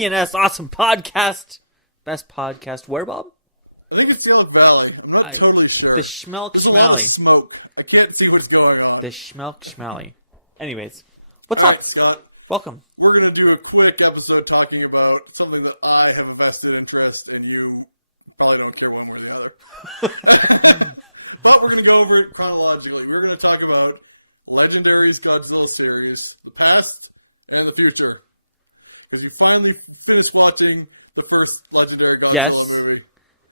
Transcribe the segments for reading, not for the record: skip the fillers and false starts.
B&S Awesome Podcast. Best podcast where, Bob? I think it's Silicon Valley. I'm not totally sure. The Schmelk Schmally. Smoke. I can't see what's going on. The Schmelk Schmally. Anyways, what's up? Right, Scott. Welcome. We're going to do a quick episode talking about something that I have a vested interest in. You probably don't care one way or the other. But we're going to go over it chronologically. We're going to talk about Legendary's Godzilla series, the past and the future. Because you finally finished watching the first Legendary Godzilla movie.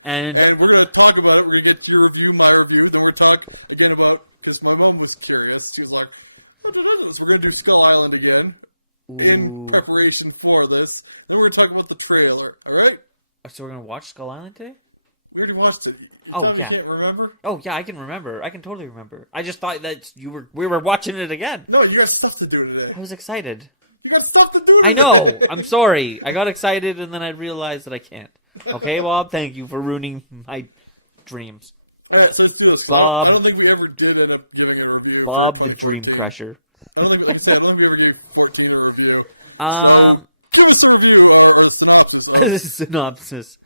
And we're going to talk about it. We're going to get your review, my review. Then we're talk again about, because my mom was curious. She's like, so we're going to do Skull Island again. Ooh. In preparation for this. Then we're going to talk about the trailer. Alright? So we're going to watch Skull Island today? We already watched it. Oh, yeah. You can't remember? Oh, yeah, I can remember. I can totally remember. I just thought that we were watching it again. No, you got stuff to do today. I was excited. You got stuff to do today. I know. I'm sorry. I got excited and then I realized that I can't. Okay, Bob? Thank you for ruining my dreams. Alright, so let's do this. Bob. I don't think we ever did end up giving a review. Bob the Dream Crusher. I don't think we ever gave 14 a review. Give us a review or a synopsis. Synopsis.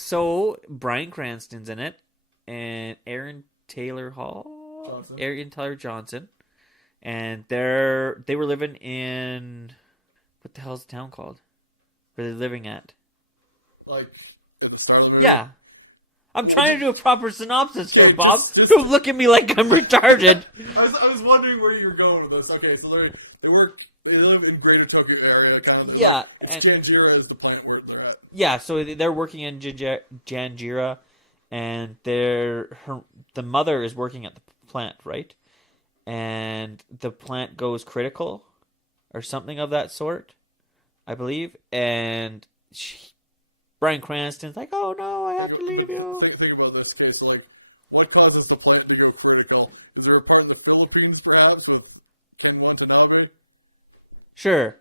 So Bryan Cranston's in it, and Aaron Taylor Johnson, and they were living in, what the hell's the town called? Where they're living at? Like at the start of the movie? Yeah. I'm trying to do a proper synopsis here, Bob. Don't look at me like I'm retarded. I was wondering where you were going with this. Okay, so they live in Greater Tokyo area. Kind of Janjira is the plant where they're at. Yeah, so they're working in Janjira, and the mother is working at the plant, right? And the plant goes critical, or something of that sort, I believe. And Bryan Cranston's like, oh no, I have to leave you. Think about this case, like, what causes the plant to go critical? Is there a part of the Philippines, perhaps, with King Watanabe? Sure.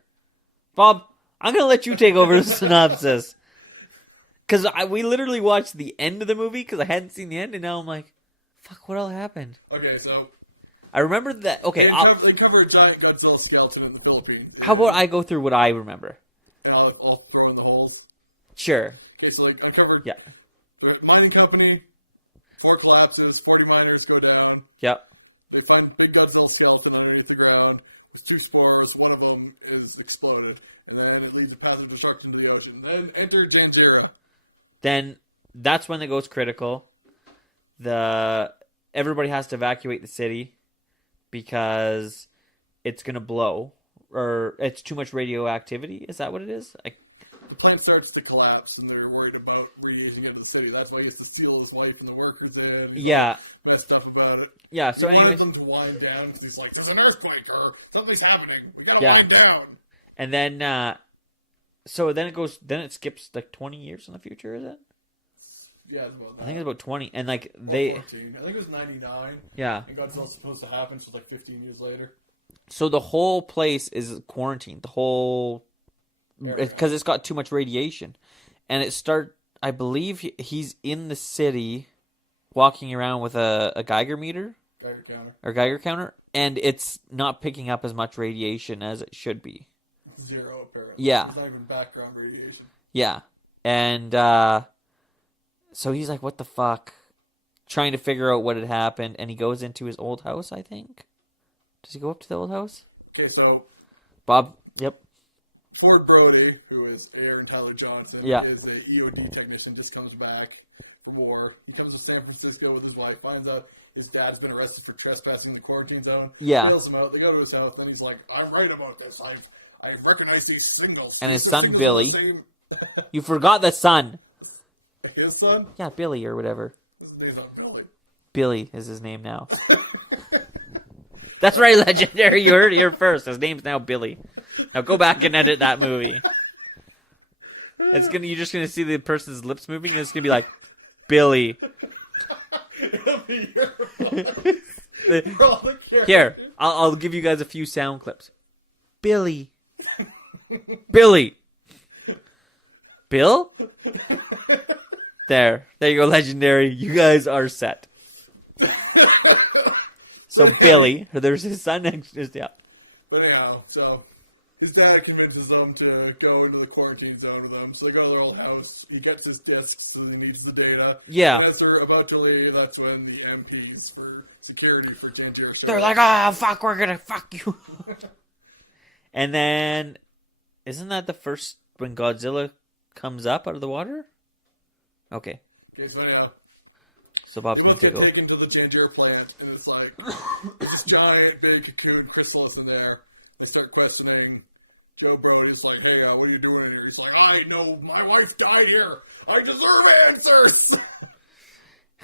Bob, I'm going to let you take over the synopsis. Because we literally watched the end of the movie, because I hadn't seen the end, and now I'm like, fuck, what all happened? Okay, so I remember that. Okay, they cover a giant Godzilla skeleton in the Philippines. How about I go through what I remember? And I'll throw in the holes. Sure. Okay, so I covered. Yeah. Mining company, floor collapses, 40 miners go down. Yep. They found big Godzilla skeleton underneath the ground. There's 2 spores. One of them is exploded, and then it leads a path of destruction to the ocean. Then enter Janjira. Then that's when it goes critical. Everybody has to evacuate the city because it's gonna blow, or it's too much radioactivity. Is that what it is? The plant starts to collapse, and they're worried about radiating into the city. That's why he has to seal his wife and the workers in. Yeah. Best stuff about it. Yeah, so he anyway. wanted them to wind down, because he's like, there's an earthquake, or something's happening. We gotta wind down. And then, so then it skips like 20 years in the future, is it? Yeah, it's about that. I think it's about 20. And like, or 14. I think it was 99. Yeah. And Godzilla's supposed to happen, so like 15 years later. So the whole place is quarantined. The whole... Because it's got too much radiation. And I believe he's in the city walking around with a Geiger meter. Geiger counter. Or Geiger counter. And it's not picking up as much radiation as it should be. 0, apparently. Yeah. It's not even background radiation. Yeah. And so he's like, what the fuck? Trying to figure out what had happened. And he goes into his old house, I think. Does he go up to the old house? Okay, so... Bob, yep. Ford Brody, who is Aaron Tyler Johnson, is a EOD technician, just comes back from war. He comes to San Francisco with his wife, finds out his dad's been arrested for trespassing in the quarantine zone. Yeah. Bails him out. They go to his house, and he's like, I'm right about this. I recognize these signals. And his son, Billy. You forgot the son. His son? Yeah, Billy or whatever. His name's not Billy. Billy is his name now. That's right, Legendary. You heard it here first. His name's now Billy. Now go back and edit that movie. You're just gonna see the person's lips moving, and it's gonna be like, Billy. Here, I'll give you guys a few sound clips. Billy. Billy. Bill? There you go, Legendary. You guys are set. So Billy, there's his son next to his, yeah. Anyhow, so his dad convinces them to go into the quarantine zone with them. So they go to their old house. He gets his discs and he needs the data. Yeah. And as they're about to leave, that's when the MPs for security for Janjira show They're like, "Ah, fuck, we're gonna fuck you." And then, isn't that the first when Godzilla comes up out of the water? Okay. Okay, so yeah. So Bob's They gonna both take get over. taken to the Janjira plant, and it's like this giant, big cocoon crystal is in there. They start questioning Joe Brody's like, "Hey, what are you doing in here?" He's like, "I know my wife died here. I deserve answers."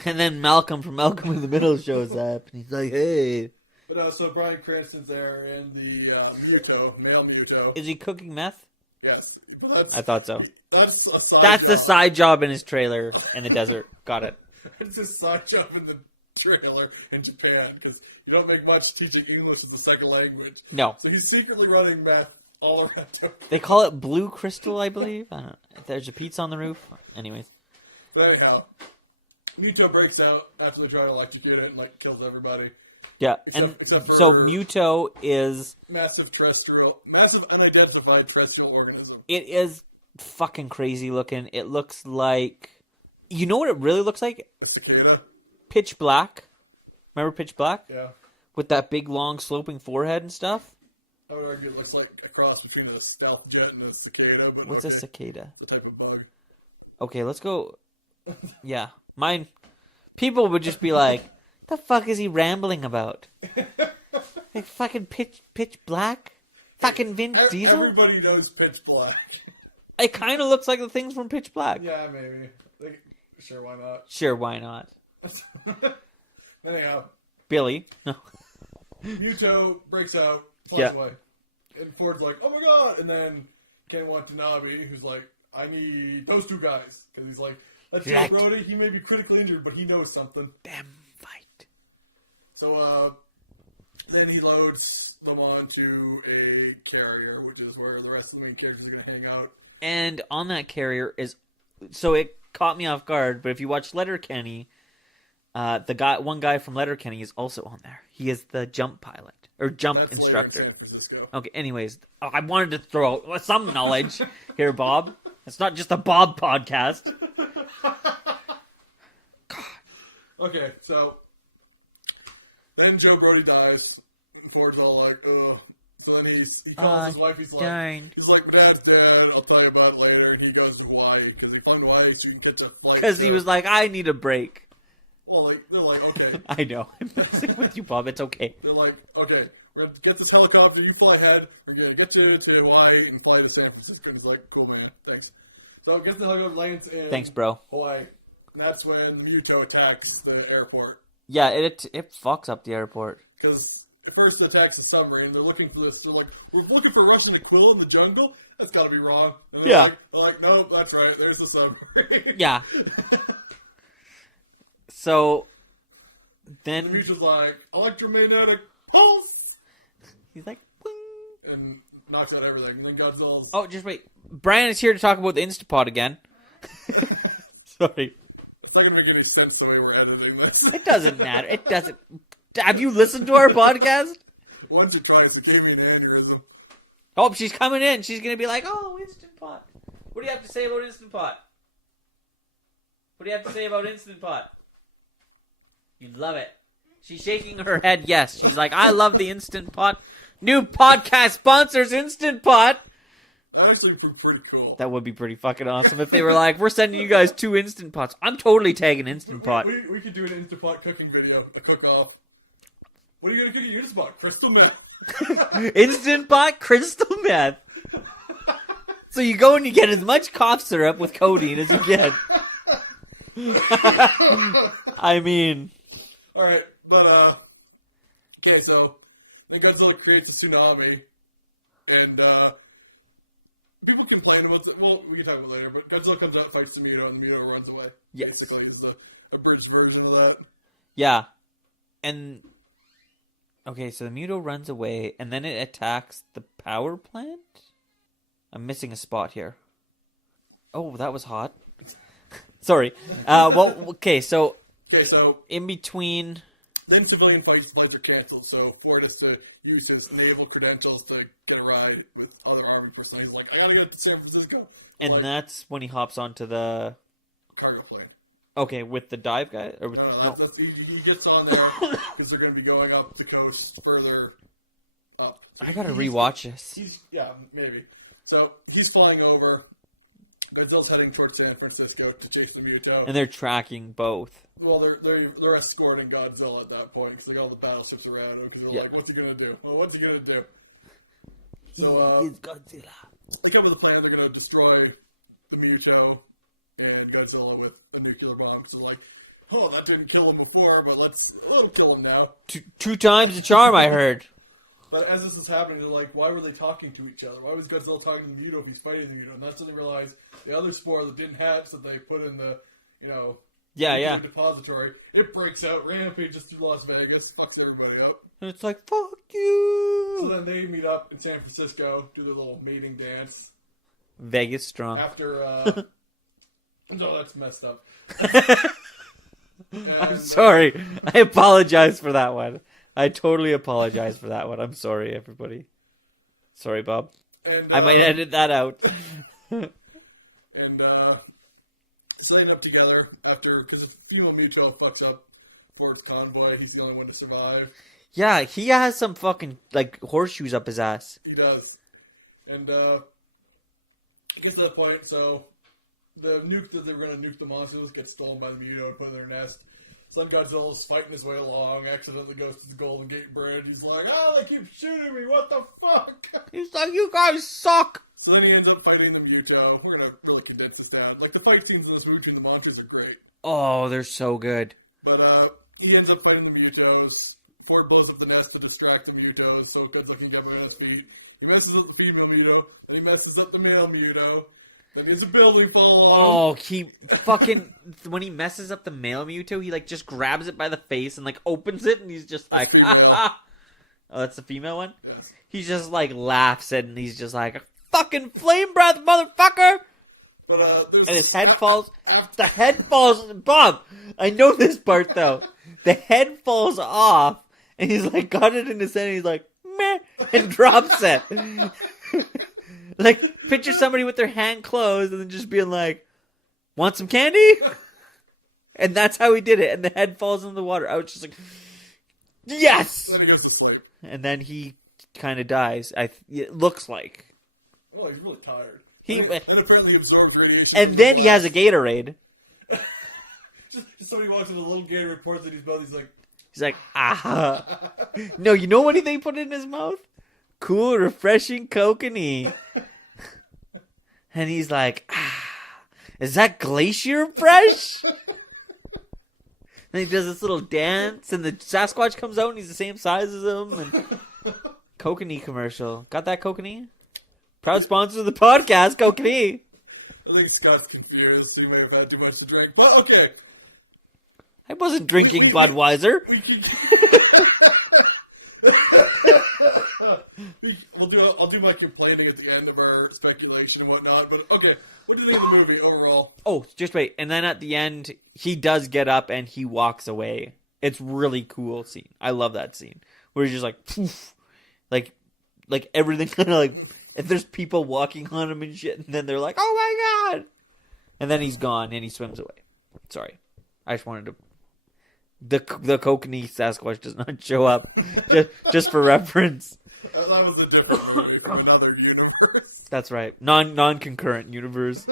And then Malcolm from Malcolm in the Middle shows up, and he's like, "Hey." But so Bryan Cranston's there in the male Muto. Is he cooking meth? Yes, but that's, I thought so. That's a side That's job. the side job in his trailer in the desert. Got it. It's a side job in the trailer in Japan because you don't make much teaching English as a second language. No. So he's secretly running meth all around town. They call it Blue Crystal, I believe. I don't know. There's a pizza on the roof. Anyways. But anyhow, Muto breaks out after they try to electrocute it and like kills everybody. Yeah, Except for so Muto is... massive unidentified terrestrial organism. It is fucking crazy looking. It looks like... You know what it really looks like? A cicada. Pitch Black. Remember Pitch Black? Yeah. With that big, long, sloping forehead and stuff? I would argue it looks like a cross between a stealth jet and a cicada. But What's a cicada? It's a type of bug. Okay, let's go... Yeah. Mine... People would just be like, the fuck is he rambling about? Like fucking pitch Black? Fucking Vin Diesel? Everybody knows Pitch Black. It kind of looks like the things from Pitch Black. Yeah, maybe. Sure, why not? Sure, why not? Anyhow, Billy. No. Muto breaks out, flies away. And Ford's like, "Oh my god!" And then Ken Watanabe, who's like, "I need those two guys." Because he's like, "That's Joe Brody. He may be critically injured, but he knows something." Them fight. So, then he loads them onto a carrier, which is where the rest of the main characters are going to hang out. And on that carrier is... So it caught me off guard, but if you watch Letterkenny, one guy from Letterkenny is also on there. He is the jump pilot. Or jump instructor. San Francisco. Okay, anyways. I wanted to throw out some knowledge here, Bob. It's not just a Bob podcast. Okay, so... Then Joe Brody dies. And Ford's all like, ugh. So then he calls his wife. He's like, Dad's dead. I'll tell you about it later. And he goes to Hawaii because he flew to Hawaii so he can catch a flight. Because he was like, I need a break. Well, they're like, okay. I know. I'm messing with you, Bob. It's okay. They're like, okay, we're going to get this helicopter. You fly ahead. We're going to get you to Hawaii and fly to San Francisco. And he's like, cool, man. Thanks. So gets the helicopter, lands in Thanks, bro. Hawaii. And that's when Muto attacks the airport. Yeah, it fucks up the airport. Because at first it attacks the submarine. They're looking for this. They're like, we're looking for a Russian Aquila in the jungle? That's got to be wrong. And they're like, nope, that's right. There's the submarine. Yeah. So, then... Muto's like, electromagnetic pulse! He's like, Wing! And knocks out everything. And then Godzilla's... Oh, just wait. Brian is here to talk about the Instantpot again. Sorry. It's not going to make any sense the way we're editing this. It doesn't matter. It doesn't... Have you listened to our podcast? Once or twice, it gave me an aneurysm. Oh, she's coming in. She's going to be like, oh, Instantpot. What do you have to say about Instantpot? What do you have to say about Instantpot? You love it. She's shaking her head yes. She's like, I love the Instantpot. New podcast sponsors Instantpot. That actually would be pretty cool. That would be pretty fucking awesome if they were like, we're sending you guys 2 Instant Pots. I'm totally tagging Instant Pot. We could do an Instant Pot cooking video, a cook-off. What are you going to cook in your Instant Pot? Crystal meth. Instant Pot crystal meth. So you go and you get as much cough syrup with codeine as you get. I mean... Alright, but, okay, so, Godzilla creates a tsunami, and, people complain about it. Well, we can talk about it later, but Godzilla comes out, fights the Muto, and the Muto runs away. Yes. Basically, is a abridged version of that. Yeah. And... Okay, so the Muto runs away, and then it attacks the power plant? I'm missing a spot here. Oh, that was hot. Sorry. Well, okay, so... Okay, so... In between... Then civilian flights are canceled, so Ford has to use his naval credentials to get a ride with other Army personnel. He's like, I gotta get to San Francisco. And like, that's when he hops onto the... cargo plane. Okay, with the dive guy? Or with... No. He gets on there because they're going to be going up the coast further up. I gotta rewatch this. Yeah, maybe. So he's flying over. Godzilla's heading towards San Francisco to chase the Muto. And they're tracking both. Well, they're escorting Godzilla at that point because they got all the battleships around him. Because they're like, what's he going to do? Well, what's he going to do? So, he is Godzilla. They come with a plan. They're going to destroy the Muto and Godzilla with a nuclear bomb. So, like, oh, that didn't kill him before, but it'll kill him now. Two times the charm, I heard. But as this is happening, they're like, why were they talking to each other? Why was Godzilla talking to the Muto if he's fighting the Muto? And that's when they realize the other spore that didn't hatch that they put in the, depository, it breaks out, rampages through Las Vegas, fucks everybody up. And it's like, fuck you! So then they meet up in San Francisco, do their little mating dance. Vegas strong. After, no, that's messed up. I'm sorry. I apologize for that one. I totally apologize for that one. I'm sorry, everybody. Sorry, Bob. And, I might edit that out. So they end up together after, because female Muto fucks up Ford's convoy. He's the only one to survive. Yeah, he has some fucking, horseshoes up his ass. He does. And, it gets to that point, so the nuke that they were going to nuke the monsters gets stolen by the Muto and put in their nest. Son Godzilla's fighting his way along, accidentally goes to the Golden Gate Bridge. He's like, they keep shooting me, what the fuck? He's like, you guys suck! So then he ends up fighting the Muto. We're going to really condense this down. The fight scenes in this movie between the monsters are great. Oh, they're so good. But, he ends up fighting the Mutos. Ford blows up the nest to distract the Mutos, so Godzilla can get him on his feet. He messes up the female Muto, and he messes up the male Muto. Then there's a building fall along. Oh, he fucking... when he messes up the male Mewtwo, he, just grabs it by the face and, opens it, and he's just like, ha. Oh, that's the female one? Yes. He just, laughs at it, and he's just like, fucking flame breath, motherfucker! But, and his head falls... The head falls... Bob! I know this part, though. The head falls off, and he's, got it in his head, and he's like, meh, and drops it. Picture somebody with their hand closed and then just being like, want some candy? And that's how he did it. And the head falls in the water. I was just like, yes! Then he goes to sleep. And then he kind of dies. It looks like. Well, he's really tired. And apparently absorbed radiation. And then he has a Gatorade. just somebody walks in a little Gatorade, reports in his mouth. He's like, ah. No, you know what they put in his mouth? Cool, refreshing kokanee. And he's like, is that glacier fresh? And he does this little dance, and the Sasquatch comes out, and he's the same size as him. And kokanee commercial. Got that kokanee? Proud sponsor of the podcast, kokanee. I think Scott's confused. He may have had too much to drink. But, okay. I wasn't drinking Budweiser. I'll do my complaining at the end of our speculation and whatnot, but okay, what do you think of the movie overall? Oh, just wait. And then at the end, he does get up and he walks away. It's really cool scene. I love that scene. Where he's just like, poof. Like everything kind of and there's people walking on him and shit, and then they're like, oh my god! And then he's gone and he swims away. Sorry. I just wanted to... The kokanee Sasquatch does not show up, just for reference. That was a different movie from another universe. That's right. Non-concurrent universe.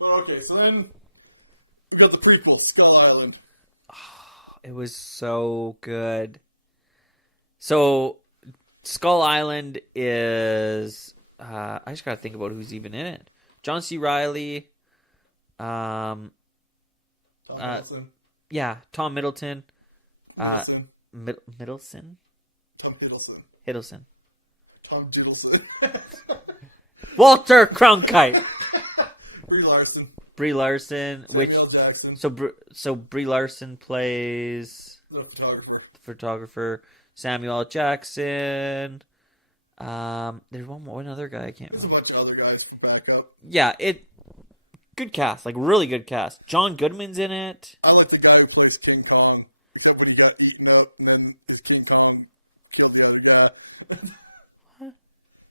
Well, okay, so then we got the prequel, Skull Island. Oh, it was so good. So, Skull Island is... I just gotta think about who's even in it. John C. Reilly. Tom Hiddleston. Yeah, Tom Middleton. Hiddleston. Middleton? Tom Hiddleston. Hiddleston. Tom Hiddleston. Walter Cronkite. Brie Larson. Samuel Jackson. So Brie Larson plays the photographer. Samuel L. Jackson. There's one other guy I can't remember. There's a bunch of other guys to back up. Yeah, good cast, really good cast. John Goodman's in it. I like the guy who plays King Kong. except when he got eaten up and then King Kong killed the other guy.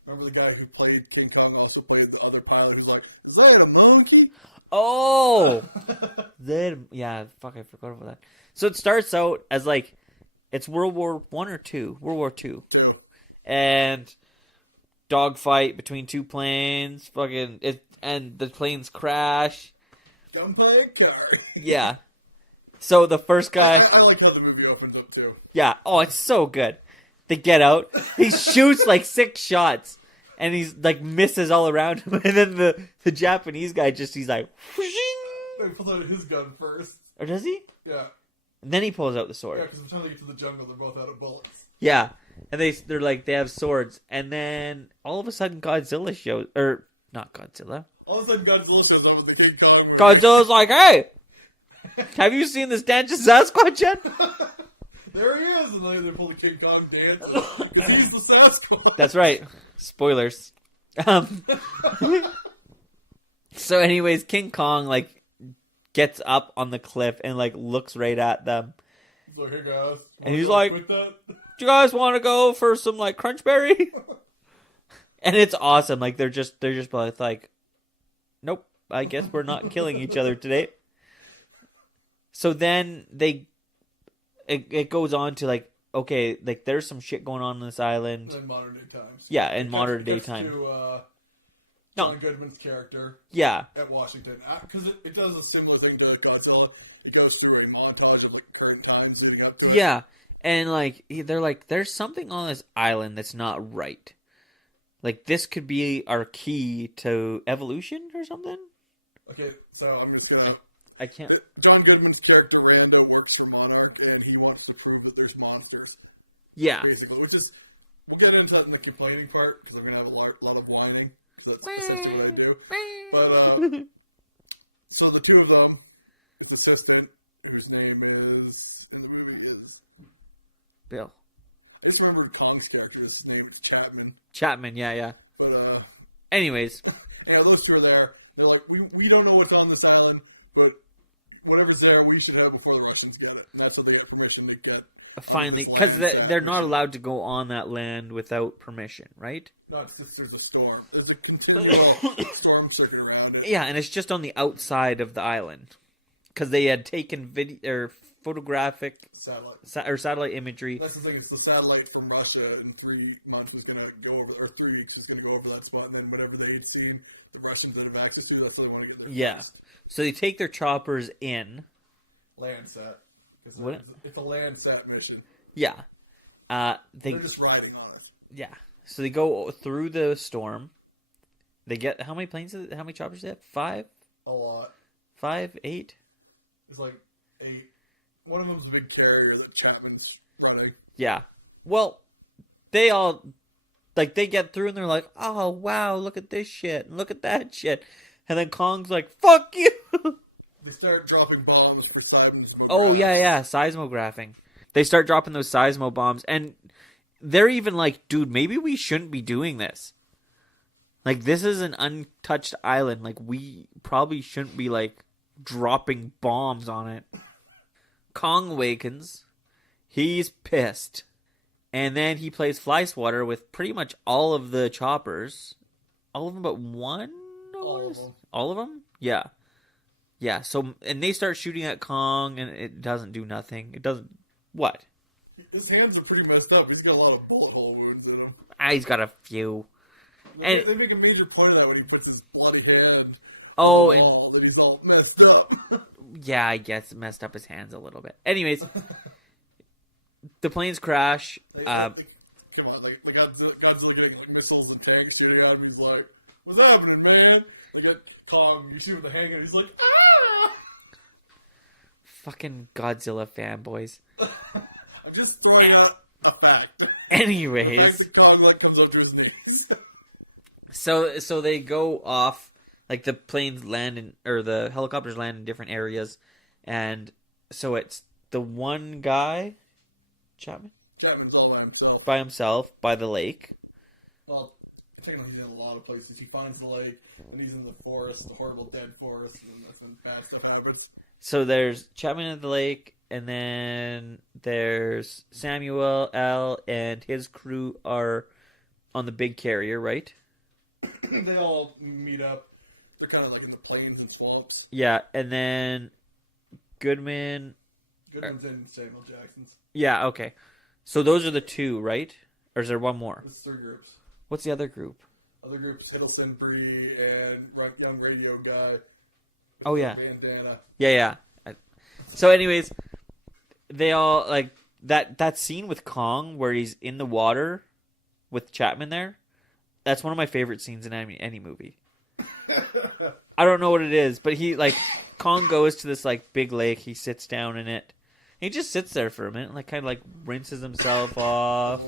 Remember the guy who played King Kong also played the other pilot? He was like, is that a monkey? Oh! Yeah, fuck, I forgot about that. So it starts out as like, it's World War I or II? World War II. Two. And dogfight between two planes, and the planes crash. Done by a car. Yeah. So the first guy... I like how the movie opens up too. Yeah. Oh, it's so good. They get out. He shoots like 6 shots. And he's like misses all around him. And then the Japanese guy he's like... He pulls out his gun first. Or does he? Yeah. And then he pulls out the sword. Yeah, because by the time they get to the jungle, they're both out of bullets. Yeah. And they're like, they have swords. And then all of a sudden Godzilla shows... Or, not Godzilla. All of a sudden Godzilla shows up with the King Kong movie. Godzilla's like, hey! Have you seen this dance of Sasquatch yet? There he is! And then they pull the King Kong dance. Because he's the Sasquatch. That's right. Spoilers. So anyways, King Kong, like, gets up on the cliff and, like, looks right at them. He's like, hey guys. And he's like, with that? do you guys want to go for some, like, Crunchberry? And it's awesome. Like, they're just both like, nope, I guess we're not killing each other today. So then it goes on to, like, okay, like, there's some shit going on this island. In modern day times. Yeah, in modern day times. To John Goodman's character. Yeah. At Washington. Because it does a similar thing to Godzilla. It goes through a montage of, like, current times leading up to it. Yeah. And, like, they're like, there's something on this island that's not right. Like, this could be our key to evolution or something? Okay, so I'm just gonna... I can't... John Goodman's character, Rando, works for Monarch, and he wants to prove that there's monsters. Yeah. Basically, which is... We'll get into that in the complaining part, because I'm going to have a lot of whining. That's essentially what I do. But, so the two of them, his assistant, whose name is... Bill. I just remembered Kong's character. His name is Chapman. Chapman, yeah. But, anyways. And those two are there. They're like, we don't know what's on this island, but whatever's there, we should have before the Russians get it. And that's what they get permission to get. Finally, because they're not allowed to go on that land without permission, right? No, it's just there's a storm. There's a continual storm surging around it. Yeah, and it's just on the outside of the island. Because they had taken video or photographic satellite imagery. That's the thing. It's the satellite from Russia in 3 months was going to go over, or 3 weeks was going to go over that spot, and then whatever they had seen the Russians that have access to, that's what they want to get there. Yeah. First. So they take their choppers in. Landsat. What? It's a Landsat mission. Yeah. They're just riding on it. Yeah. So they go through the storm. They get how many planes? How many choppers? They have 5. A lot. 5, 8. It's like 8. One of them's a big carrier that Chapman's running. Yeah. Well, they all like they get through and they're like, "Oh wow, look at this shit and look at that shit," and then Kong's like, "Fuck you." They start dropping bombs for seismographing. Oh yeah, seismographing. They start dropping those seismo bombs, and they're even like, "Dude, maybe we shouldn't be doing this. Like, this is an untouched island. Like, we probably shouldn't be like dropping bombs on it." Kong awakens. He's pissed. And then he plays fly swatter with pretty much all of the choppers. All of them but one? All of them. All of them? Yeah. Yeah, so, and they start shooting at Kong, and it doesn't do nothing. It doesn't... What? His hands are pretty messed up. He's got a lot of bullet hole wounds in him. He's got a few. They make a major point of that when he puts his bloody hand... Oh, and... that he's all messed up. Yeah, I guess it messed up his hands a little bit. Anyways, the planes crash. Come on, Godzilla getting like missiles and tanks shooting at him. He's like, "What's happening, man?" They get Kong, you shoot him the hang, and he's like, "Ah!" Fucking Godzilla fanboys. I'm just throwing out the fact. Anyways, the fact that Kong comes up to his knees. so they go off. Like, the planes land or the helicopters land in different areas. And so it's the one guy, Chapman's all by himself. By himself, by the lake. Well, technically he's in a lot of places. He finds the lake, and he's in the forest, the horrible dead forest, and that's when bad stuff happens. So there's Chapman at the lake, and then there's Samuel L. and his crew are on the big carrier, right? They all meet up. They're kind of like in the plains and swamps. Yeah, and then Goodman's in Samuel Jackson's. Yeah, okay. So those are the two, right? Or is there one more? There's 3 groups. What's the other group? Other groups, Hiddleston, Bree, and young radio guy. Oh, yeah. Bandana. Yeah. So anyways, they all, like, that scene with Kong where he's in the water with Chapman there, that's one of my favorite scenes in any movie. I don't know what it is, but he, like, Kong goes to this, like, big lake, he sits down in it. He just sits there for a minute, like, kind of, like, rinses himself off,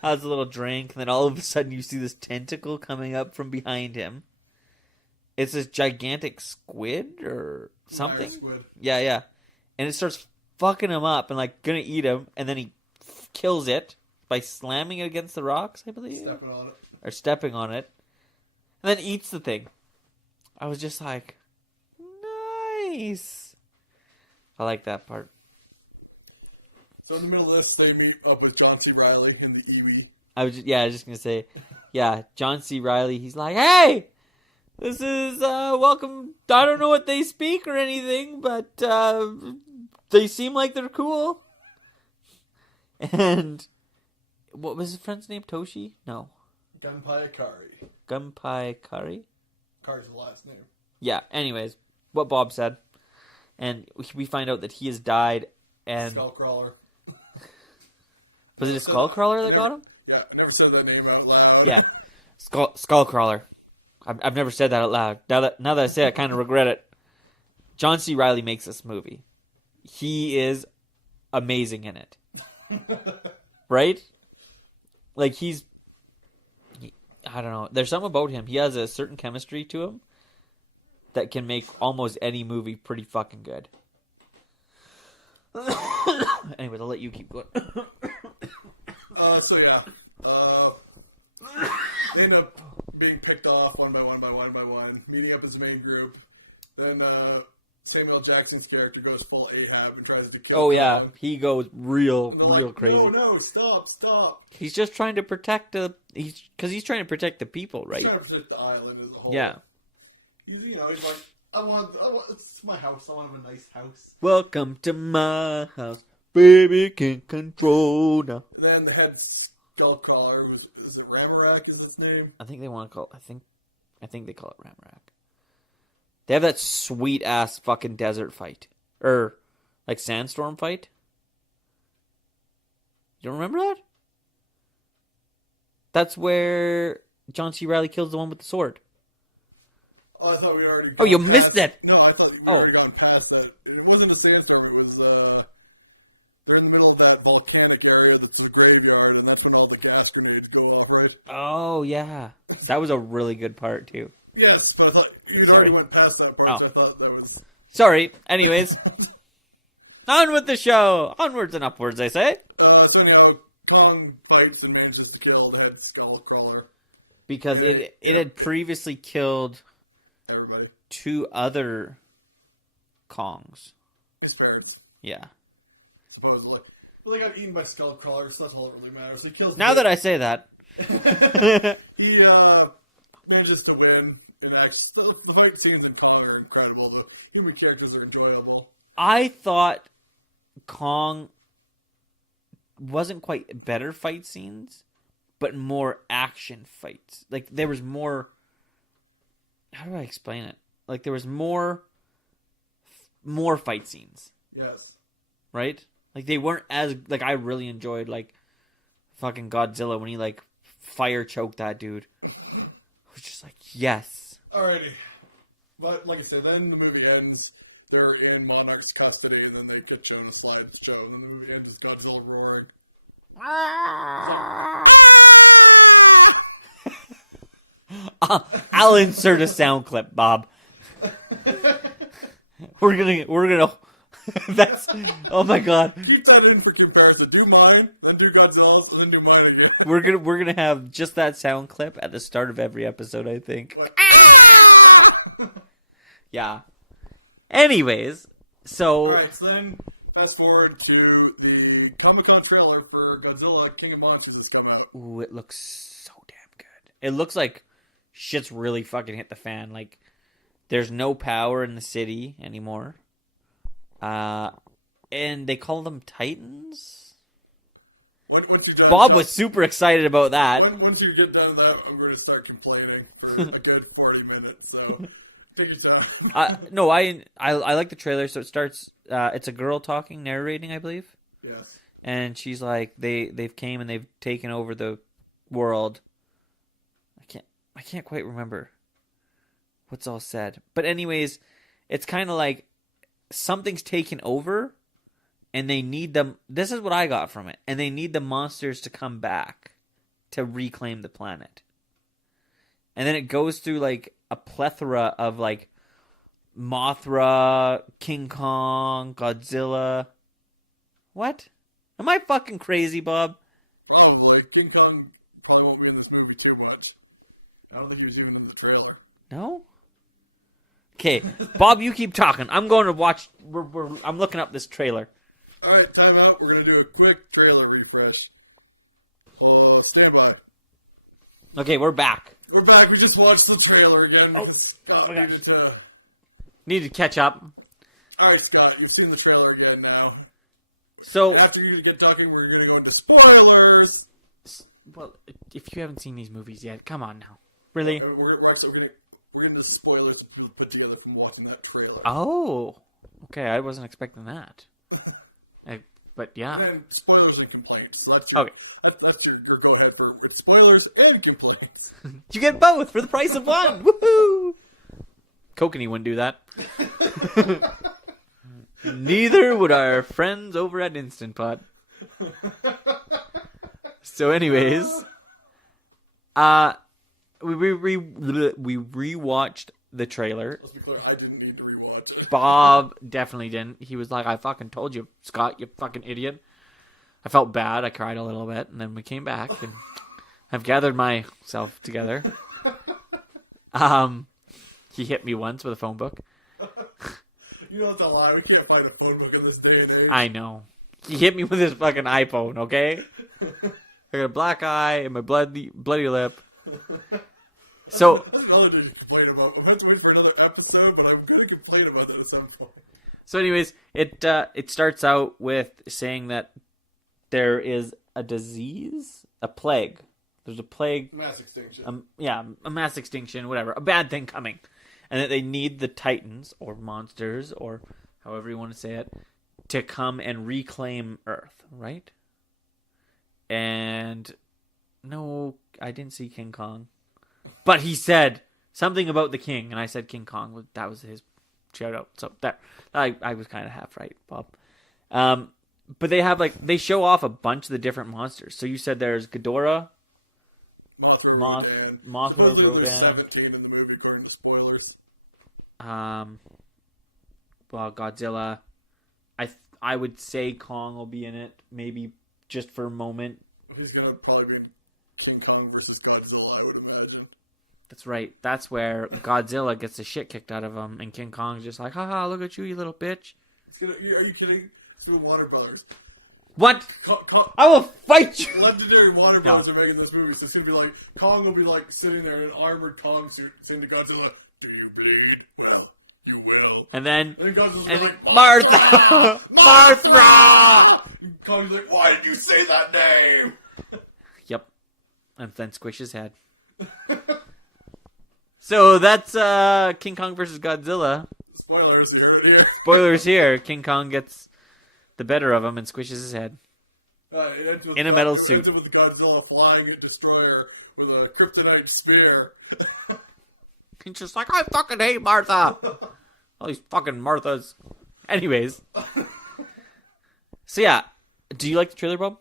has a little drink, and then all of a sudden you see this tentacle coming up from behind him. It's this gigantic squid or something. Squid. Yeah. And it starts fucking him up and, like, gonna eat him, and then he kills it by slamming it against the rocks, I believe. Stepping on it. Or stepping on it. And then eats the thing. I was just like, nice. I like that part. So in the middle of this, they meet up with John C. Reilly in the Iwi. I was just gonna say, yeah, John C. Reilly. He's like, hey, this is welcome. I don't know what they speak or anything, but they seem like they're cool. And what was his friend's name? Toshi? No. Gunpei Kari. Gunpei Kari? Kari's the last name. Yeah. Anyways, what Bob said, and we find out that he has died. And Skullcrawler. Was it a Skullcrawler that got him? Yeah, I never said that name out loud. Yeah, Skullcrawler. I've never said that out loud. Now that I say it, I kind of regret it. John C. Reilly makes this movie. He is amazing in it. Right? Like, I don't know. There's something about him. He has a certain chemistry to him that can make almost any movie pretty fucking good. Anyways, I'll let you keep going. End up being picked off one by one, meeting up as a main group. Then Samuel Jackson's character goes full Ahab and tries to kill him. Oh yeah, he goes real crazy. No, stop. He's just trying to protect he's trying to protect the people, right? He's trying to protect the island as a whole. Yeah. He's like, I want, it's my house. I want to have a nice house. Welcome to my house. Baby can control now. Then the head Skullcrawler, is it Ramarak is his name? I think they want to call it, I think they call it Ramarak. They have that sweet ass fucking desert fight. Or, like, sandstorm fight. You don't remember that? That's where John C. Reilly kills the one with the sword. Oh, I thought we already... Oh, you missed it! No, I thought we already gone past that. It wasn't a sandstorm, it was, they're in the middle of that volcanic area that's a graveyard, and that's when all the gas grenades go off, right? Oh, yeah. That was a really good part, too. Yes, but I thought you already went past that part, so I thought that was... Sorry. Anyways. On with the show! Onwards and upwards, I say. So anyhow, Kong fights and manages to kill the head Skullcrawler. Because it had previously killed... Everybody. 2 other Kongs. His parents. Yeah. Supposedly. Well, they got eaten by Skullcrawlers, so that's all that really matters. So he kills now that I say that. He manages to win. And the fight scenes in Kong are incredible. The human characters are enjoyable. I thought Kong wasn't quite better fight scenes, but more action fights. Like, there was more... How do I explain it? Like, there was more fight scenes. Yes. Right? Like, they weren't as... Like, I really enjoyed, like, fucking Godzilla when he, like, fire choked that dude. I was just like, yes. Alrighty. But, like I said, then the movie ends. They're in Monarch's custody, and then they get shown a slideshow. And the movie ends with Godzilla roaring. I'll insert a sound clip, Bob. We're gonna. That's. Oh my god. Keep that in for comparison. Do mine, then do Godzilla's, and then do mine again. We're gonna have just that sound clip at the start of every episode, I think. Yeah. Anyways, so. Alright, so then fast forward to the Comic-Con trailer for Godzilla King of Monsters that's coming out. Ooh, it looks so damn good. It looks like shit's really fucking hit the fan. Like, there's no power in the city anymore. And they call them Titans? Bob was super excited about that. Once you get done with that, I'm going to start complaining for a good 40 minutes. So, take your time. No, I like the trailer. So it starts. It's a girl talking, narrating, I believe. Yes. And she's like, they've came and they've taken over the world. I can't quite remember what's all said. But anyways, it's kind of like something's taken over. And they need them. This is what I got from it. And they need the monsters to come back to reclaim the planet. And then it goes through like a plethora of like Mothra, King Kong, Godzilla. What? Am I fucking crazy, Bob? Probably. King Kong probably won't be in this movie too much. I don't think he was even in the trailer. No? Okay, Bob, you keep talking. I'm going to watch. I'm looking up this trailer. All right, time out. We're going to do a quick trailer refresh. Stand by. Okay, we're back. We're back. We just watched the trailer again. Oh, Scott my gosh. needed Need to catch up. All right, Scott, you've seen the trailer again now. So, After you get talking, we're going to go into spoilers. well, if you haven't seen these movies yet, come on now. Really? We're in the spoilers put together from watching that trailer. Oh, okay. I wasn't expecting that. But yeah. And then spoilers and complaints. So Okay. That's your go ahead for spoilers and complaints. You get both for the price of one. Woohoo! Kokanee wouldn't do that. Neither would our friends over at Instantpot. So, anyways, we rewatched the trailer. Let's be clear, I didn't need to rewatch it. Bob definitely didn't. He was like, I fucking told you, Scott, you fucking idiot. I felt bad. I cried a little bit. And then we came back. And I've gathered myself together. He hit me once with a phone book. You know, that's a lie. We can't find a phone book in this day and age. I know. He hit me with his fucking iPhone, okay? I got a black eye and my bloody lip. So that's another thing to complain about. I'm going to wait for another episode, but I'm going to complain about it at some point. So, anyways, it starts out with saying that there is a disease, a plague. There's a plague. Mass extinction. A mass extinction, whatever. A bad thing coming. And that they need the Titans, or monsters, or however you want to say it, to come and reclaim Earth, right? And no, I didn't see King Kong. But he said something about the king, and I said King Kong. That was his shout out. So that I was kind of half right, Bob. But they show off a bunch of the different monsters. So you said there's Ghidorah, Mothra, Rodan. 17 in the movie, according to spoilers. Well, Godzilla. I would say Kong will be in it, maybe just for a moment. He's gonna probably be King Kong versus Godzilla, I would imagine. That's right. That's where Godzilla gets the shit kicked out of him, and King Kong's just like, haha, look at you, you little bitch. Are you kidding? It's the Warner Brothers. What? I will fight you! Legendary Warner Brothers are making this movie, so it's gonna be like, Kong will be like sitting there in an armored Kong suit, saying to Godzilla, do you bleed? Well, you will. And then Godzilla's like, Martha! Martha! Kong's like, why did you say that name? Yep. And then squish his head. So that's King Kong versus Godzilla. Spoilers here. Spoilers here. King Kong gets the better of him and squishes his head. In a metal suit. With Godzilla flying a destroyer with a kryptonite spear. He's just like, I fucking hate Martha. All these fucking Marthas. Anyways. So yeah. Do you like the trailer, Bob?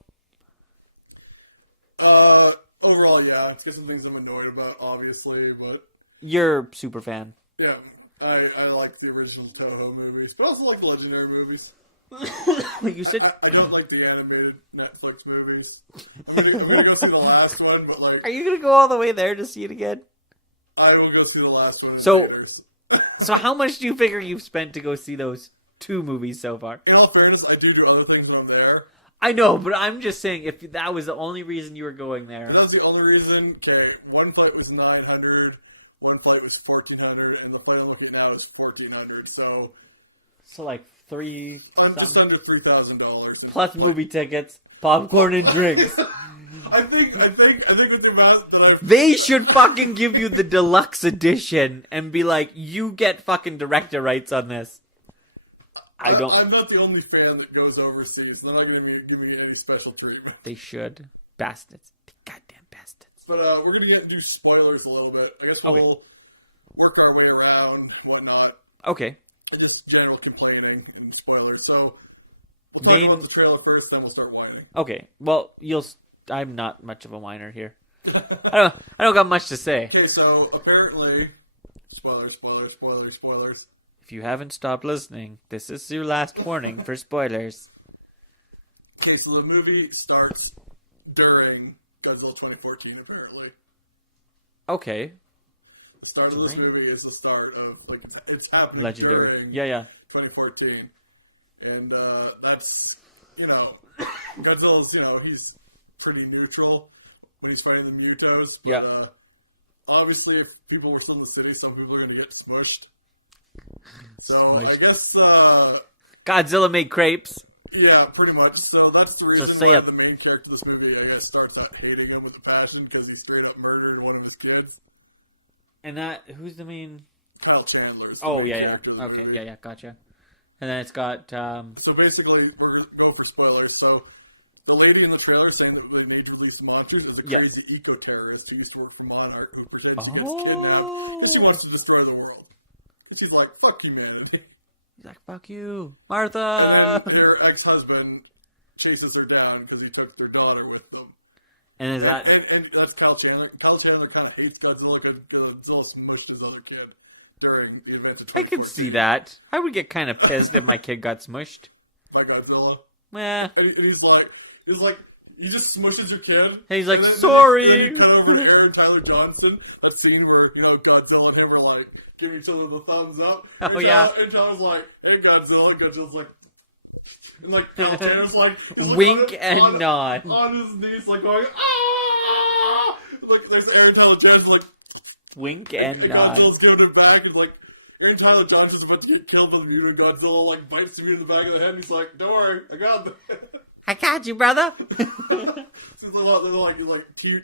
Overall, yeah. It's got some things I'm annoyed about, obviously, but... You're a super fan. Yeah. I like the original Toho movies, but I also like the Legendary movies. You said... I don't like the animated Netflix movies. I'm gonna go see the last one, but like... Are you gonna go all the way there to see it again? I will go see the last one. So how much do you figure you've spent to go see those? 2 movies so far. In all fairness, I do other things when I'm there. I know, but I'm just saying, if that was the only reason you were going there. If that was the only reason, okay, one flight was $900, one flight was $1,400, and the flight I'm looking at now is $1,400. So like just under $3,000 plus movie tickets, popcorn, and drinks. I think with the amount that They should fucking give you the deluxe edition and be like, you get fucking director rights on this. I'm not the only fan that goes overseas. They're not going to give me any special treatment. They should. Bastards. The goddamn bastards. But we're going to do spoilers a little bit. I guess we'll work our way around, whatnot. Okay. And just general complaining and spoilers. So we'll talk about the trailer first, then we'll start whining. Okay. Well, I'm not much of a whiner here. I don't got much to say. Okay, so apparently, spoilers. If you haven't stopped listening, this is your last warning for spoilers. Okay, so the movie starts during Godzilla 2014, apparently. Okay. The start of this movie is the start of, like, it's happening Legendary. during 2014. And that's, Godzilla's, he's pretty neutral when he's fighting the Mutos. But, obviously, if people were still in the city, some people are going to get smushed. So, I guess, Godzilla made crepes. Yeah, pretty much. So that's the reason why the main character of this movie, I guess, starts out hating him with a passion, because he straight up murdered one of his kids. And who's the main? Kyle Chandler's. Oh, yeah. Okay, yeah, gotcha. And then it's got, So basically, we're going to go for spoilers. So, the lady in the trailer saying that they need to release monsters is a crazy eco-terrorist who used to work for Monarch, who pretends to get kidnapped, and she wants to destroy the world. And she's like, fuck humanity. He's like, fuck you, Martha! And then her ex-husband chases her down because he took their daughter with them. And is that... And that's Kyle Chandler. Kyle Chandler kind of hates Godzilla because Godzilla smushed his other kid during the event of 2014. I can see that. I would get kind of pissed if my kid got smushed. By Godzilla? Meh. He's like, he just smushes your kid. And he's like, sorry! Then cut over to Aaron Tyler Johnson. That scene where, Godzilla and him are like, give each other the thumbs up. Oh, yeah. And Tyler's like, hey, Godzilla. Godzilla's like, and like, Kyle Chandler's like, wink and nod. On his knees, like going, ah! Like, there's Aaron Tyler Johnson, like, wink and nod. Godzilla's giving it back, and like, Aaron Tyler Johnson's about to get killed with a mutant. Godzilla, like, bites him in the back of the head, and he's like, don't worry, I got this. I got you, brother. So they're like team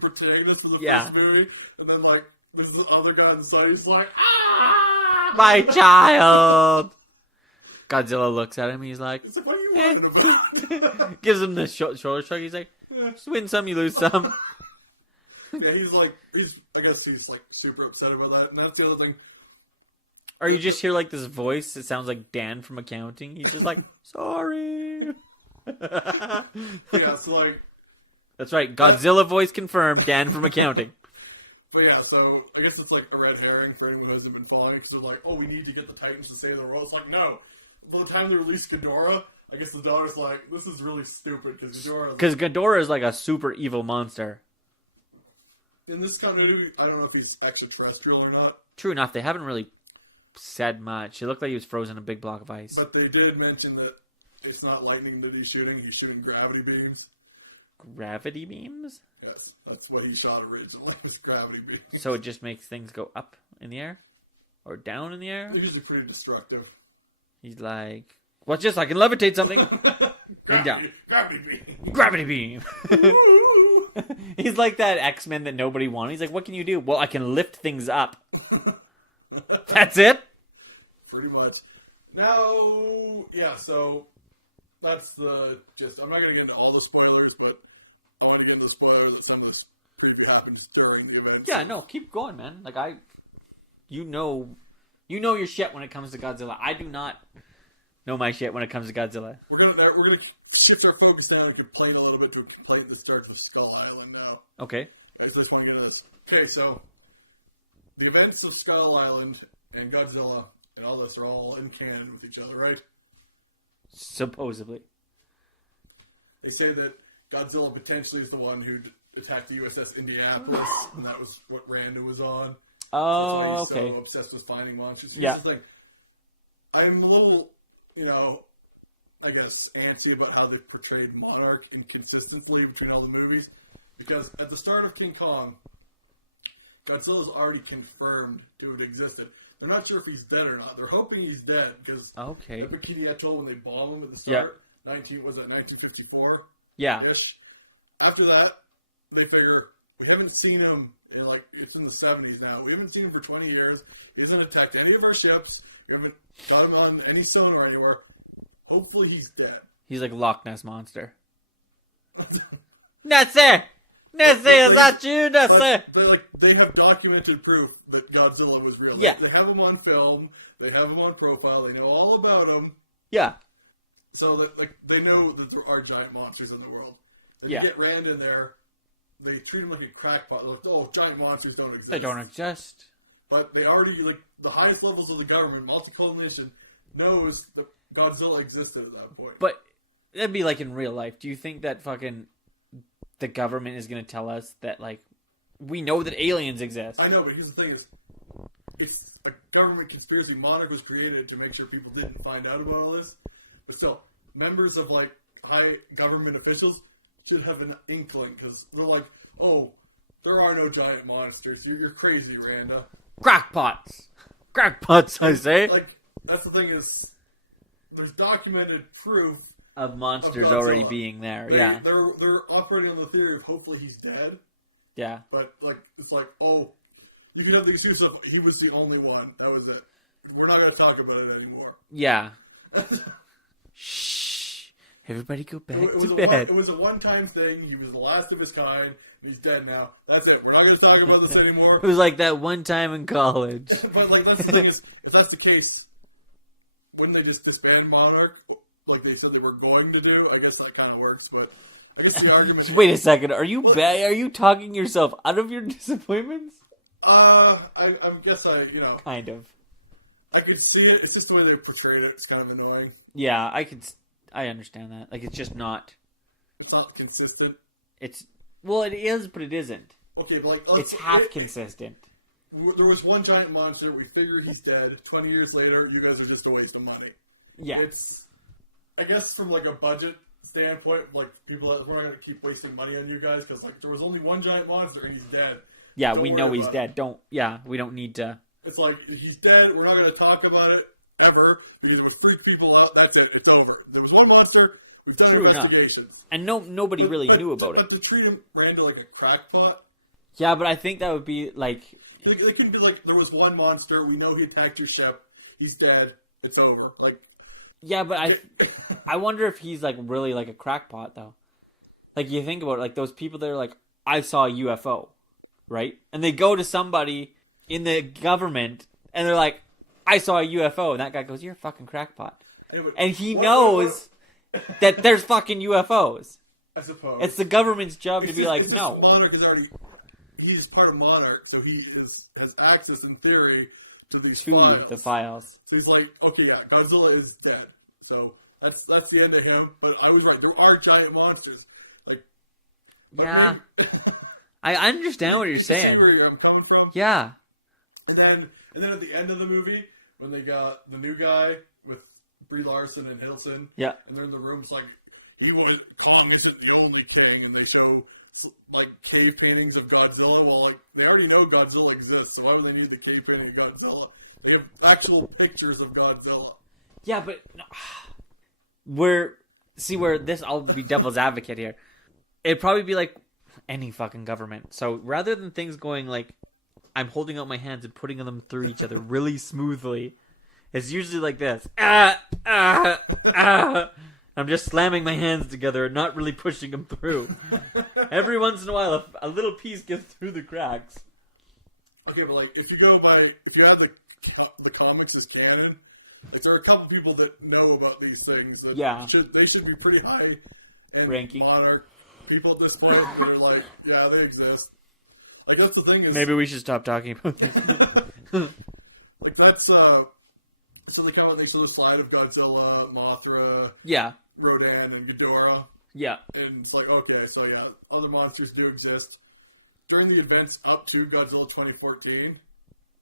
protagonists for the first movie, and then like this other guy on the side, he's like, ah, my child. Godzilla looks at him. He's like, what are you talking about? Gives him the shoulder shrug. He's like, just win some, you lose some. Yeah, I guess he's like super upset about that, and that's the other thing. Or you just hear like this voice. It sounds like Dan from accounting. He's just like, sorry. Yeah, so like, that's right. Godzilla voice confirmed. Dan from accounting. But yeah, so I guess it's like a red herring for anyone who hasn't been following. Because they're like, oh, we need to get the Titans to save the world. It's like, no. By the time they release Ghidorah, I guess the daughter's like, this is really stupid because Ghidorah is like a super evil monster. In this continuity, I don't know if he's extraterrestrial or not. True enough, they haven't really said much. It looked like he was frozen in a big block of ice. But they did mention that it's not lightning that he's shooting gravity beams. Gravity beams? Yes, that's what he shot originally, was gravity beams. So it just makes things go up in the air? Or down in the air? They're usually pretty destructive. He's like, watch this, I can levitate something. And down. Gravity beam. Gravity beam. He's like that X-Men that nobody wanted. He's like, what can you do? Well, I can lift things up. That's it? Pretty much. Now, yeah, so that's the gist. I'm not going to get into all the spoilers, but I want to get into the spoilers that some of this briefly happens during the events. Yeah, no, keep going, man. Like, you know your shit when it comes to Godzilla. I do not know my shit when it comes to Godzilla. We're gonna shift our focus down and complain a little bit to a complaint that starts with Skull Island now. Okay. I just want to get into this. Okay, so the events of Skull Island and Godzilla and all this are all in canon with each other, right? Supposedly. They say that Godzilla potentially is the one who attacked the USS Indianapolis, and that was what Randa was on. Oh, so okay. So obsessed with finding monsters. Yeah. Here's the thing. I'm a little I guess, antsy about how they portrayed Monarch inconsistently between all the movies. Because at the start of King Kong, Godzilla's already confirmed to have existed. They're not sure if he's dead or not. They're hoping he's dead because Okay. at Bikini Atoll, when they bomb him at the start, 1954? Yeah. Ish. After that, they figure, we haven't seen him in, it's in the 70s now. We haven't seen him for 20 years. He hasn't attacked any of our ships. We haven't got him on any sonar anywhere. Hopefully he's dead. He's like a Loch Ness Monster. Nessie! Nessie, is that you, Nessie? But they have documented proof that Godzilla was real. Yeah. They have him on film. They have him on profile. They know all about him. Yeah. So that they know that there are giant monsters in the world. They get Rand in there. They treat him like a crackpot. They're like, oh, giant monsters don't exist. They don't exist. But they already, the highest levels of the government, multi-coalition, knows that Godzilla existed at that point. But that'd be like in real life. Do you think that fucking the government is going to tell us that, we know that aliens exist? I know, but here's the thing is, it's a government conspiracy. Monarch was created to make sure people didn't find out about all this. But still, members of, high government officials should have an inkling, because they're like, oh, there are no giant monsters. You're crazy, Randa. Crackpots! Crackpots, I say! That's the thing is, there's documented proof of monsters already being there, yeah. They're operating on the theory of hopefully he's dead. Yeah. But, it's oh, you can have the excuse of he was the only one. That was it. We're not going to talk about it anymore. Yeah. Shh. Everybody go back to bed. It was a one-time thing. He was the last of his kind. He's dead now. That's it. We're not going to talk about this anymore. It was like that one time in college. But, that's the thing is, if that's the case, wouldn't they just disband Monarch like they said they were going to do? I guess that kind of works, but I guess the argument... Wait a second. Are you talking yourself out of your disappointments? I guess Kind of. I could see it. It's just the way they portrayed it. It's kind of annoying. Yeah, I understand that. It's just not... It's not consistent. Well, it is, but it isn't. Okay, but it's half consistent. There was one giant monster. We figured he's dead. 20 years later, you guys are just a waste of money. Yeah. It's, I guess, from a budget standpoint, people that we're not going to keep wasting money on you guys because there was only one giant monster and he's dead. Yeah, we know he's dead. We don't need to. It's he's dead. We're not going to talk about it ever because it would freak people out. That's it. It's over. There was one monster. We've done investigations. And nobody really knew about it. But to treat him Randall like a crackpot. Yeah, but I think that would be It can be there was one monster. We know he attacked your ship. He's dead. It's over. Yeah, but I wonder if he's really like a crackpot though. You think about it, those people that are I saw a UFO, right? And they go to somebody in the government and they're like, I saw a UFO, and that guy goes, "You're a fucking crackpot," and he knows that there's fucking UFOs. I suppose it's the government's job to be no. Monarch is already. He's part of Monarch, so he has access in theory to these files. The files. So he's okay, yeah, Godzilla is dead. So that's the end of him. But I was right. There are giant monsters. Yeah. I understand what you're saying. See where I'm coming from? Yeah. And then at the end of the movie, when they got the new guy with Brie Larson and Hiddleston, yeah, and they're in the room, it's Kong isn't the only king, and they show cave paintings of Godzilla. Well, they already know Godzilla exists, so why would they need the cave painting of Godzilla? They have actual pictures of Godzilla. Yeah, but I'll be devil's advocate here. It'd probably be any fucking government. So rather than things going I'm holding out my hands and putting them through each other really smoothly, it's usually like this. I'm just slamming my hands together and not really pushing them through. Every once in a while, a little piece gets through the cracks. Okay, but if you have the comics as canon, there are a couple people that know about these things. That they should be pretty high and ranking. Monarch people at this point. They're yeah, they exist. I guess the thing is, maybe we should stop talking about this. That's so they come out. They show the slide of Godzilla, Mothra, Rodan, and Ghidorah. Yeah, and it's okay, so yeah, other monsters do exist during the events up to Godzilla 2014.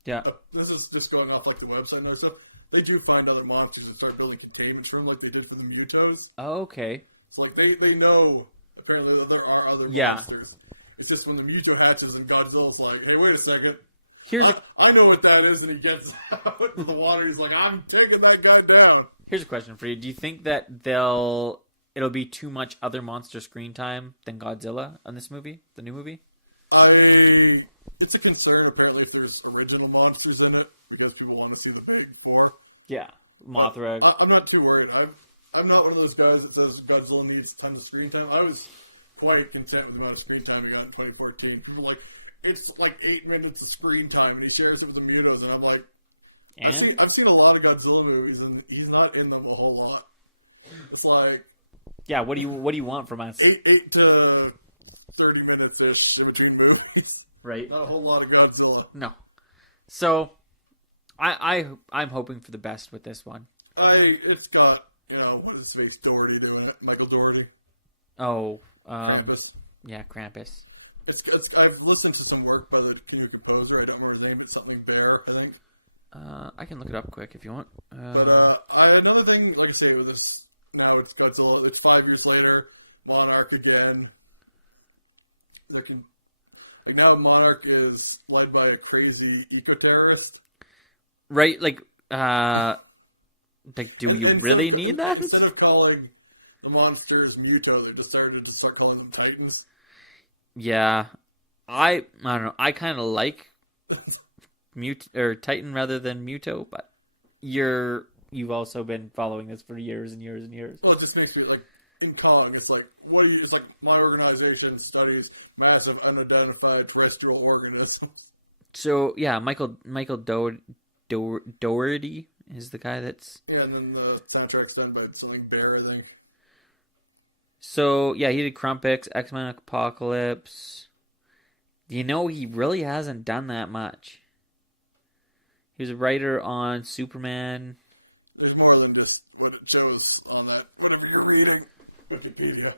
Yeah, this is just going off the website and stuff. they do find other monsters and start building containment room like they did for the Mutos. Oh, okay. It's like they know apparently that there are other Yeah. monsters. It's just when the Muto hatches and Godzilla's like, hey, wait a second. Here's I know what that is, and he gets out of the water. He's like, I'm taking that guy down. Here's a question for you. Do you think that it'll be too much other monster screen time than Godzilla on this movie, the new movie? It's a concern apparently if there's original monsters in it because people want to see the big four. Yeah, Mothra. I'm not too worried. I'm not one of those guys that says Godzilla needs tons of screen time. I was quite content with the amount of screen time he got in 2014. People were like, it's like 8 minutes of screen time, and he shares it with the Mutos, and I'm like, And I've seen a lot of Godzilla movies, and he's not in them a whole lot. It's like yeah, what do you want from us? 8 to 30 minutes-ish in between movies. Right. Not a whole lot of Godzilla. No. So, I'm hoping for the best with this one. It's got, what is his face, Doherty doing it, Michael Doherty. Oh, Krampus. yeah, Krampus. I've listened to some work by the new composer. I don't know his name. It's something Bear, I think. I can look it up quick if you want. But another thing, like I say, with this, now it's Godzilla. It's 5 years later, Monarch again. Like now Monarch is led by a crazy eco-terrorist. Right, like, do you really instead need that? Instead of calling the monsters Muto, they decided to start calling them Titans. Yeah, I don't know. I kind of like Titan rather than Muto, but you've also been following this for years and years and years. Well, it just makes me like in Kong. It's like what do you just like? My organization studies massive unidentified terrestrial organisms. So yeah, Michael Doherty is the guy that's. Yeah, and then the soundtrack's done by something Bear, I think. So yeah, he did Krampus, X-Men Apocalypse. You know, he really hasn't done that much. He was a writer on Superman. There's more than just what it shows on that. Whatever you're reading, Wikipedia.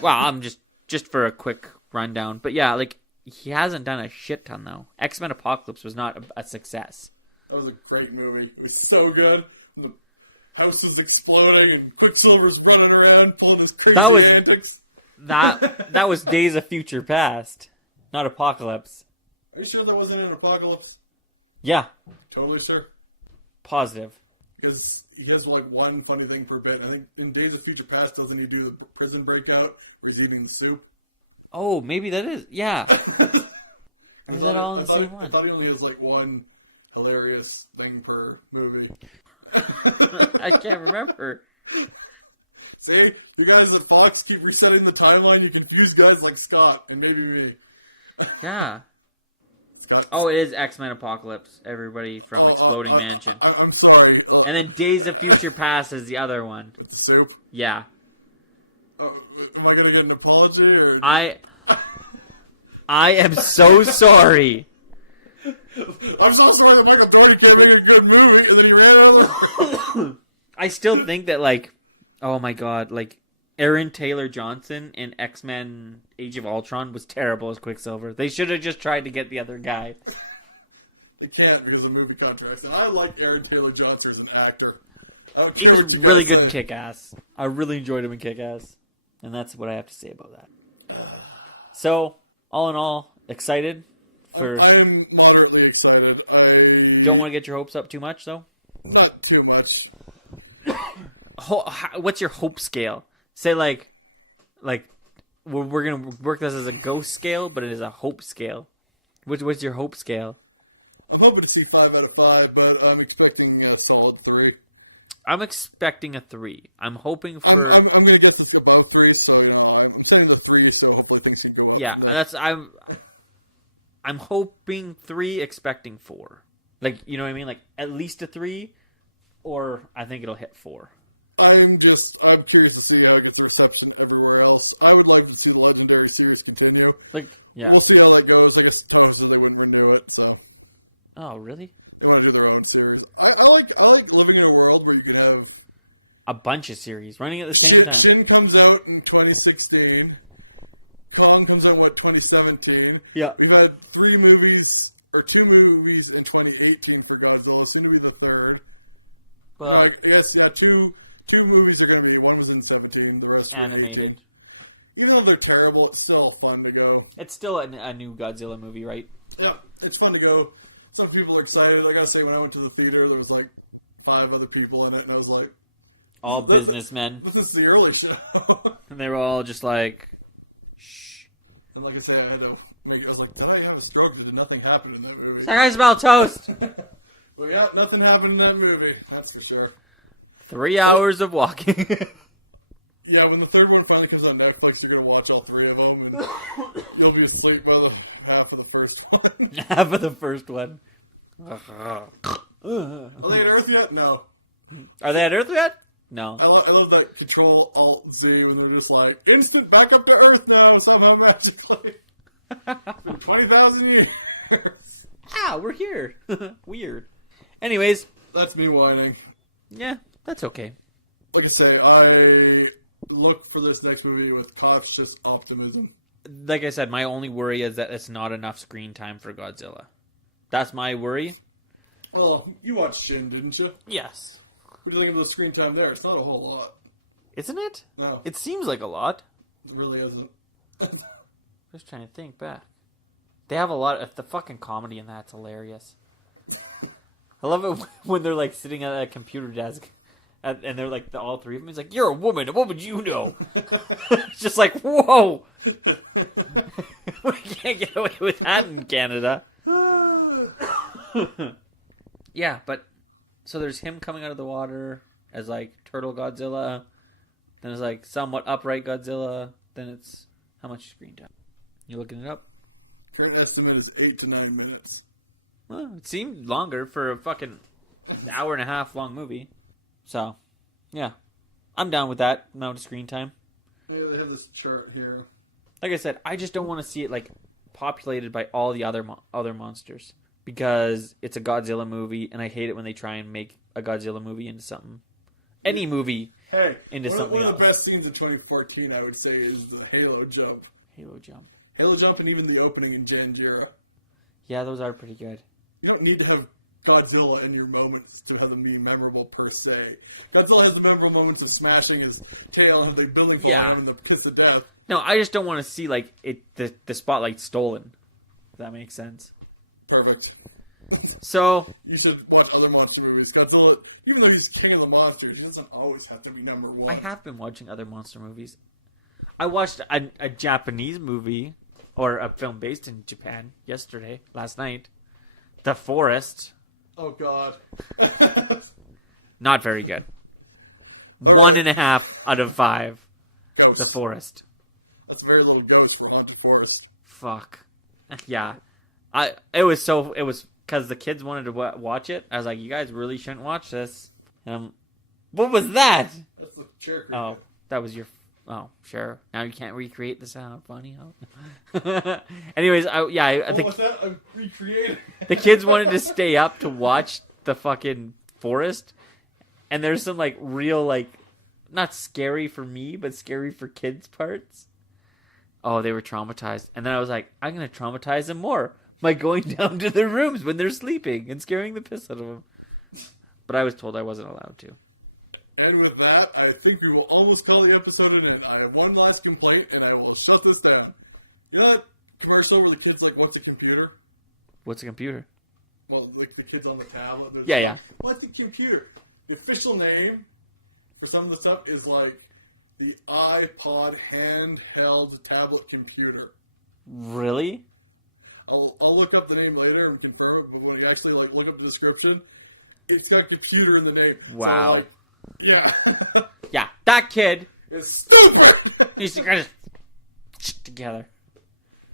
Well, I'm just for a quick rundown, but yeah, like he hasn't done a shit ton though. X-Men Apocalypse was not a success. That was a great movie. It was so good. The house is exploding and Quicksilver's running around pulling his crazy antics. That was Days of Future Past, not Apocalypse. Are you sure that wasn't an Apocalypse? Yeah, Totally sure. positive. Because he has like one funny thing per bit. I think in Days of Future Past, doesn't he do the prison breakout where he's eating soup? Oh, maybe that is. Yeah. Or is that all in the same I one? thought he only has like one hilarious thing per movie. I can't remember. See, you guys at Fox keep resetting the timeline. You confuse guys like Scott and maybe me. Yeah. Scott. Oh, it is X-Men Apocalypse. Everybody from Exploding Mansion. I'm sorry. And then Days of Future Past is the other one. It's soup. Yeah. Am I gonna get an apology or? I am so sorry. I'm so sorry that Michael Doherty can't make a good movie and he ran out. I still think that, like, oh my god, like, Aaron Taylor Johnson in X-Men Age of Ultron was terrible as Quicksilver. They should have just tried to get the other guy. They can't because of movie contracts. And I like Aaron Taylor Johnson as an actor. He was really good in Kick-Ass. I really enjoyed him in Kick-Ass. And that's what I have to say about that. So, all in all, excited? I'm moderately excited. Don't want to get your hopes up too much, though? Not too much. What's your hope scale? Say, like we're going to work this as a ghost scale, but it is a hope scale. What's your hope scale? I'm hoping to see 5 out of 5, but I'm expecting to get a solid 3. I'm expecting a 3. I'm hoping for... I'm going to get this above 3, so I'm setting the 3, so hopefully things can go well. Yeah, I'm hoping 3, expecting 4. Like, you know what I mean? Like, at least a 3, or I think it'll hit 4. I'm curious to see how it gets the reception everywhere else. I would like to see the Legendary series continue. Like, yeah. We'll see how that goes. I guess Thompson wouldn't know it, so... Oh, really? I want to do their own series. I like living in a world where you can have... A bunch of series running at the same time. Shin comes out in 2016. Kong comes out, 2017? Yeah. We had 2 movies in 2018 for Godzilla, soon to be the 3rd. But right. Yes, two movies are going to be. One was in 17, the rest animated. Even though they're terrible, it's still fun to go. It's still a new Godzilla movie, right? Yeah, it's fun to go. Some people are excited. I gotta say, when I went to the theater, there was like 5 other people in it, and I was like, all businessmen. This is the early show. And they were all just like, shh. And like I said, I was like, did I have a stroke? Did nothing happen in that movie? That guy smell toast. Well, yeah, nothing happened in that movie. That's for sure. 3 hours of walking. Yeah, when the third one finally comes on Netflix, you're gonna watch all 3 of them. And you'll be asleep by half of the first one. Half of the first one. Are they at Earth yet? No. Are they at Earth yet? No. I love that Control Alt Z when they're just like, instant back up to Earth now somehow magically. It's been 20,000 years. Ah, we're here. Weird. Anyways. That's me whining. Yeah, that's okay. Like I say, I look for this next movie with cautious optimism. Like I said, my only worry is that it's not enough screen time for Godzilla. That's my worry. Oh, you watched Shin, didn't you? Yes. What do you think of the screen time there? It's not a whole lot. Isn't it? No. It seems like a lot. It really isn't. Just trying to think back. They have a lot of the fucking comedy in that's hilarious. I love it when they're like sitting at a computer desk and they're like all 3 of them. He's like, "You're a woman. What would you know?" It's just like, whoa. We can't get away with that in Canada. Yeah, but so there's him coming out of the water as like Turtle Godzilla. Then it's like somewhat upright Godzilla. Then it's how much screen time? You looking it up? Current estimate is 8 to 9 minutes. Well, it seemed longer for a fucking hour and a half long movie. So, yeah. I'm down with that amount of screen time. Yeah, they have this chart here. Like I said, I just don't want to see it like populated by all the other monsters. Because it's a Godzilla movie, and I hate it when they try and make a Godzilla movie into something. Any movie into something else. One of the best scenes of 2014, I would say, is the Halo jump. Halo jump. Halo jump and even the opening in Janjira. Yeah, those are pretty good. You don't need to have Godzilla in your moments to have them be memorable per se. Godzilla has the memorable moments of smashing his tail into the building and the kiss of death. No, I just don't want to see like the spotlight stolen. If that makes sense. Perfect. So you should watch other monster movies. Godzilla, even though he's king of the monsters, he doesn't always have to be number 1. I have been watching other monster movies. I watched a Japanese movie, or a film based in Japan, last night. The Forest. Oh, God. Not very good. 1.5 out of 5. Ghost. The Forest. That's very little ghost for Haunted Forest. Fuck. Yeah. It was because the kids wanted to watch it. I was like, you guys really shouldn't watch this. What was that? That's the chair creature. Oh, that was your... Oh, sure. Now you can't recreate the sound. Funny, huh? Anyways, I think... What's that? I'm recreating. The kids wanted to stay up to watch the fucking Forest. And there's some, like, real, like... Not scary for me, but scary for kids parts. Oh, they were traumatized. And then I was like, I'm going to traumatize them more by going down to their rooms when they're sleeping and scaring the piss out of them. But I was told I wasn't allowed to. And with that, I think we will almost call the episode an end. I have one last complaint, and I will shut this down. You know that commercial where the kid's like, what's a computer? What's a computer? Well, like the kid's on the tablet. Yeah. What's a computer? The official name for some of the stuff is like the iPod handheld tablet computer. Really? I'll look up the name later and confirm it, but when you actually like look up the description, it's got computer in the name. Wow. So, like, yeah. Yeah, that kid is stupid! needs to get his shit together.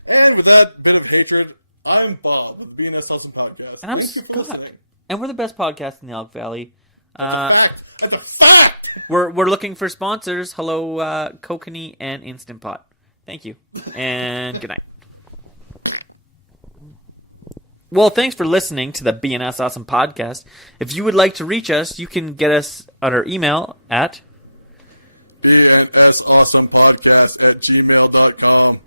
And with that bit of hatred, I'm Bob of the BNS Awesome Podcast. And I'm Scott. And we're the best podcast in the Elk Valley. That's a fact! That's a fact! We're looking for sponsors. Hello, Kokanee and Instantpot. Thank you. And good night. Well, thanks for listening to the BNS Awesome Podcast. If you would like to reach us, you can get us on our email at bnsawesomepodcast@gmail.com.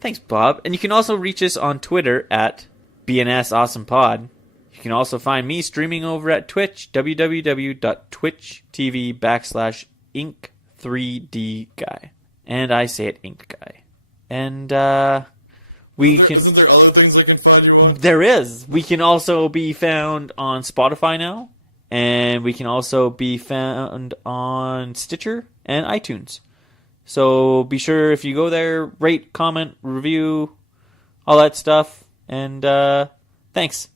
Thanks, Bob. And you can also reach us on Twitter at BNS Awesome Pod. You can also find me streaming over at Twitch, www.twitch.tv/ink3dguy. And I say it Ink Guy. And Isn't there other things I can find you on? There is. We can also be found on Spotify now. And we can also be found on Stitcher and iTunes. So be sure if you go there, rate, comment, review, all that stuff. And thanks.